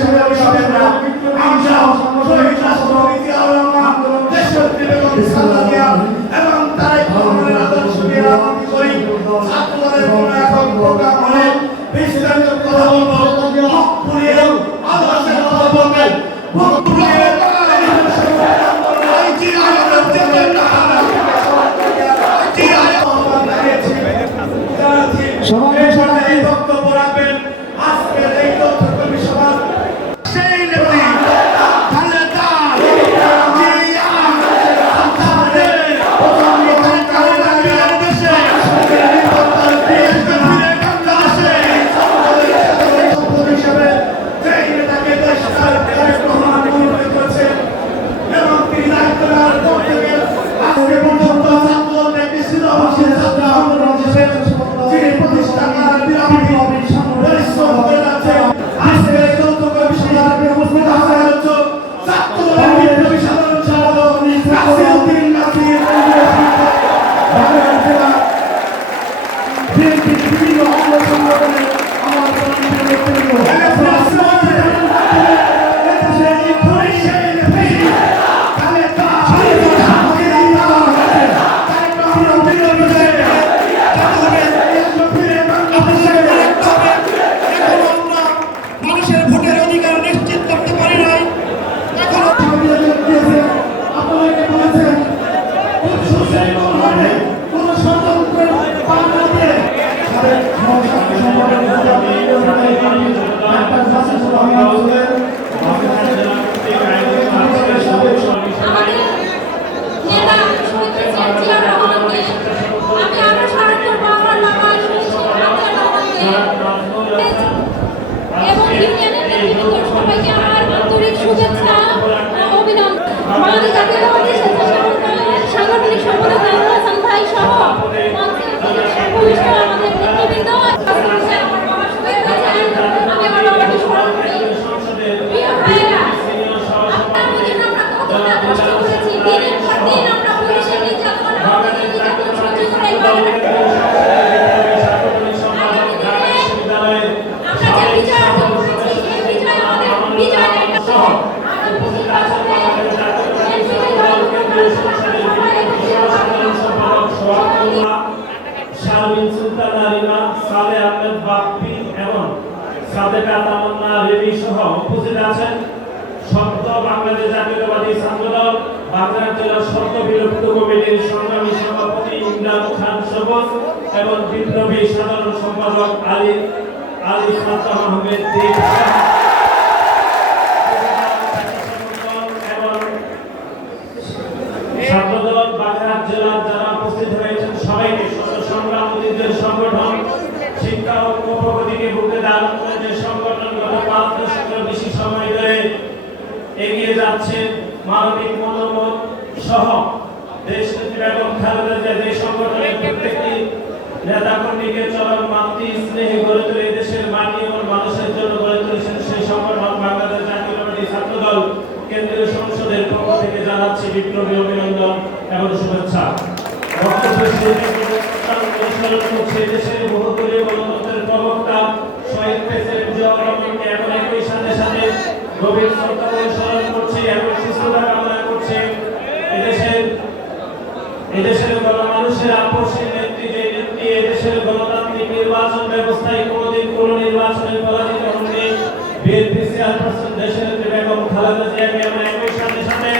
সাথে আমি সবেন না। নাসিরউদ্দিন নাসির বাংলাদেশ জেলা বিএনপির বিভিন্ন শারমিন সুলতান নারিমা সালে আহমেদ বাপ্পি এবং সাদেকা তামান্না রেবি সহ উপস্থিত আছেন সপ্ত বাংলাদেশ জাতীয়তাবাদী ছাত্রদল বাগেরহাট জেলার সাধারণ সম্পাদক আলী আলী ফাতাহ আহমেদ ছাত্রদল বাগেরহাট জেলার যারা উপস্থিত সত্য সংগ্রামীদের সংগঠন, শিক্ষা ও প্রগতিকে যে সংগঠন গত পাঁচ দশকের বেশি সময় ধরে এগিয়ে যাচ্ছে, মানবিক মনোমত সহ দেশ বেগম খালেদা যে সংগঠনের প্রত্যেকটি নেতা চরম স্নেহে গড়ে তুলে দেশের মাটি এবং মানুষের জন্য গড়ে তুলেছেন সেই সংগঠন বাংলাদেশ জাতীয়তাবাদী ছাত্রদল। কেন্দ্রীয় সংসদের পক্ষ থেকে জানাচ্ছি বিপ্লবী অভিনন্দন এবং শুভেচ্ছা। দেশের নির্বাচন ব্যবস্থায় কোনোদিন কোন নির্বাচনে পরাজিত হলে বিএনপি চেয়ারপারসন বেগম খালেদা জিয়াকে আমরা একই সাথে সাথে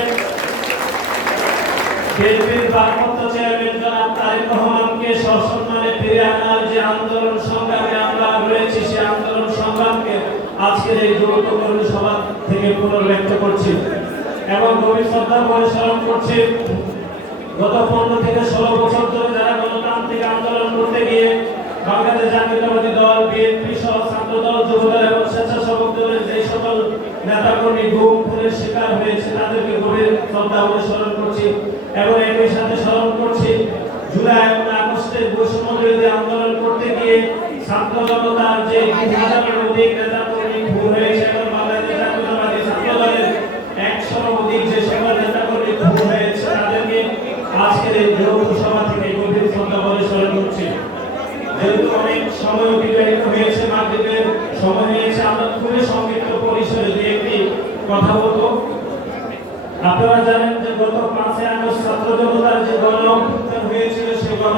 বিএনপির ভারপ্রাপ্ত চেয়ারম্যান জনাব রহমানকে সসম্মানে ফিরে আনার যে আন্দোলন সংগ্রামে আমরা রয়েছি, সে আন্দোলন সংগ্রামকে আজকের এই গুরুত্বপূর্ণ সভা থেকে পুনর্ব্যক্ত করছি এবং গভীর শ্রদ্ধা করে করছি। গত পনেরো থেকে ষোলো বছর ধরে যারা গণতান্ত্রিক আন্দোলন করতে গিয়ে বাংলাদেশ জাতীয়তাবাদী দল, বিএনপি সহ ছাত্র দল, যুবদল এবং স্বেচ্ছাসেবক দলের যে সকল নেতাকর্মী ঘুম খুনের শিকার হয়েছে, তাদেরকে গভীর শ্রদ্ধা অনুসরণ করছি এবং একই সাথে স্মরণ করছি জুলাই এবং আগস্টের বৈষম্য বিরোধী আন্দোলন করতে গিয়ে ছাত্র জনতার যে হাজারের অধিক নেতা খুবই সংক্ষিপ্ত পরিসরে দু একটি কথা বলব। আপনারা জানেন যে গত পাঁচই আগস্ট ছাত্র জনতার যে গণ হয়েছিল, সেই গণ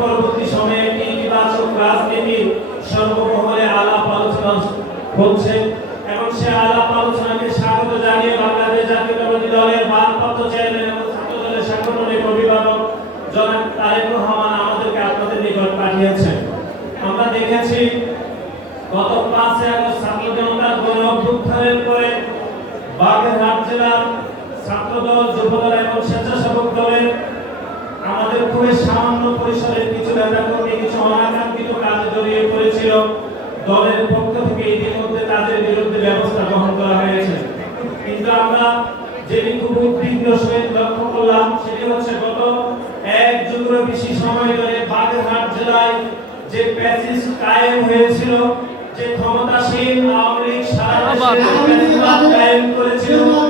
পরবর্তী সময়ে ইতিবাচক রাজনীতির সর্বমহলে আলাপ আলোচনা হচ্ছে। এবং সে আলাপ আলোচনাকে স্বাগত জানিয়ে বাংলাদেশ জাতীয়তাবাদী দলের ভারপ্রাপ্ত চেয়ারম্যান এবং ছাত্র দলের সাংগঠনিক অভিভাবক জনাব তারেক রহমান আমাদেরকে আপনাদের নিকট পাঠিয়েছেন। আমরা দেখেছি গত উত্থানের পরে বাগেরহাট জেলার ছাত্রদল, যুবদল এবং স্বেচ্ছাসেবক দলের আমাদের খুবই সামান্য পরিসরের কিছু নেতাকর্মী, কিছু অনাকাঙ্ক্ষিত কাজে জড়িয়ে পড়েছিল। দলের পক্ষ থেকে ইতিমধ্যে তাদের বিরুদ্ধে ব্যবস্থা গ্রহণ করা হয়েছে। কিন্তু আমরা যেটি খুব উদ্বিগ্ন সহিত লক্ষ্য করলাম, সেটি হচ্ছে গত এক যুগের বেশি সময় ধরে বাগেরহাট জেলায় যে প্যাসেজ কায়েম হয়েছিল যে ক্ষমতাসীন আওয়ামী লীগ সারা দেশে করেছিল।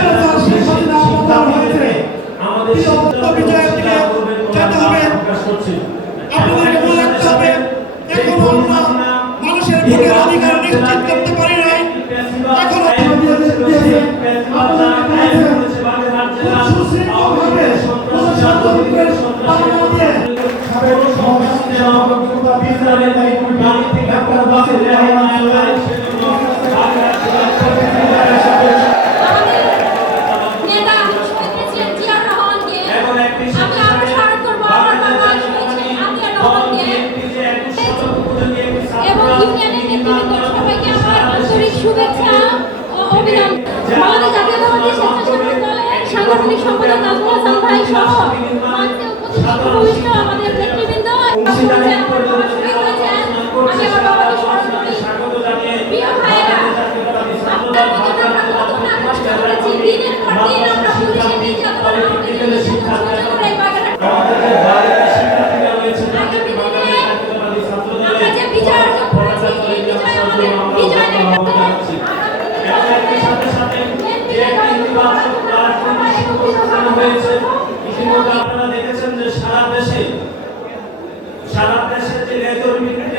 যে ন্যায্য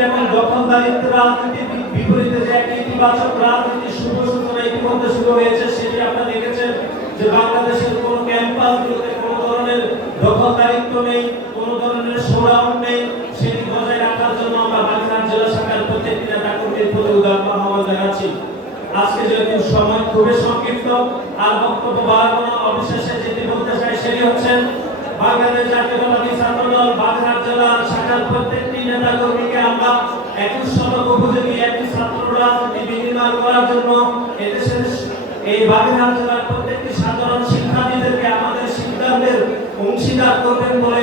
এবং দখলদারিত্ব রাজনীতির বিপরীতে যে এক ইতিবাচক রাজনীতি শুভ সূচনা ইতিমধ্যে শুরু হয়েছে, সেটি আপনারা দেখেছেন যে বাংলাদেশের কোন ক্যাম্পাসগুলোতে কোনো ধরনের দখলদারিত্ব নেই, কোন ধরনের সোরাম নেই। সেটি বজায় রাখার জন্য আমরা বাগেরহাট জেলা শাখার প্রত্যেকটি নেতা কর্মীর প্রতি উদাহরণ আহ্বান জানাচ্ছি। আজকে যেহেতু সময় খুবই সংক্ষিপ্ত, আর বক্তব্য বাড়ানো অবশেষে যেটি বলতে চাই সেটি হচ্ছে বাংলাদেশ জাতীয়তাবাদী ছাত্রদল বাগেরহাট জেলার শাখার প্রত্যেকটি নেতা কর্মীকে আমরা একুশ শতক উপযোগী একটি ছাত্র রাজনীতি বিনির্মাণ করার জন্য এদেশের এই বাগেরহাট জেলার প্রত্যেকটি সাধারণ শিক্ষার্থীদেরকে আমাদের সিদ্ধান্তের অংশীদার করবেন বলে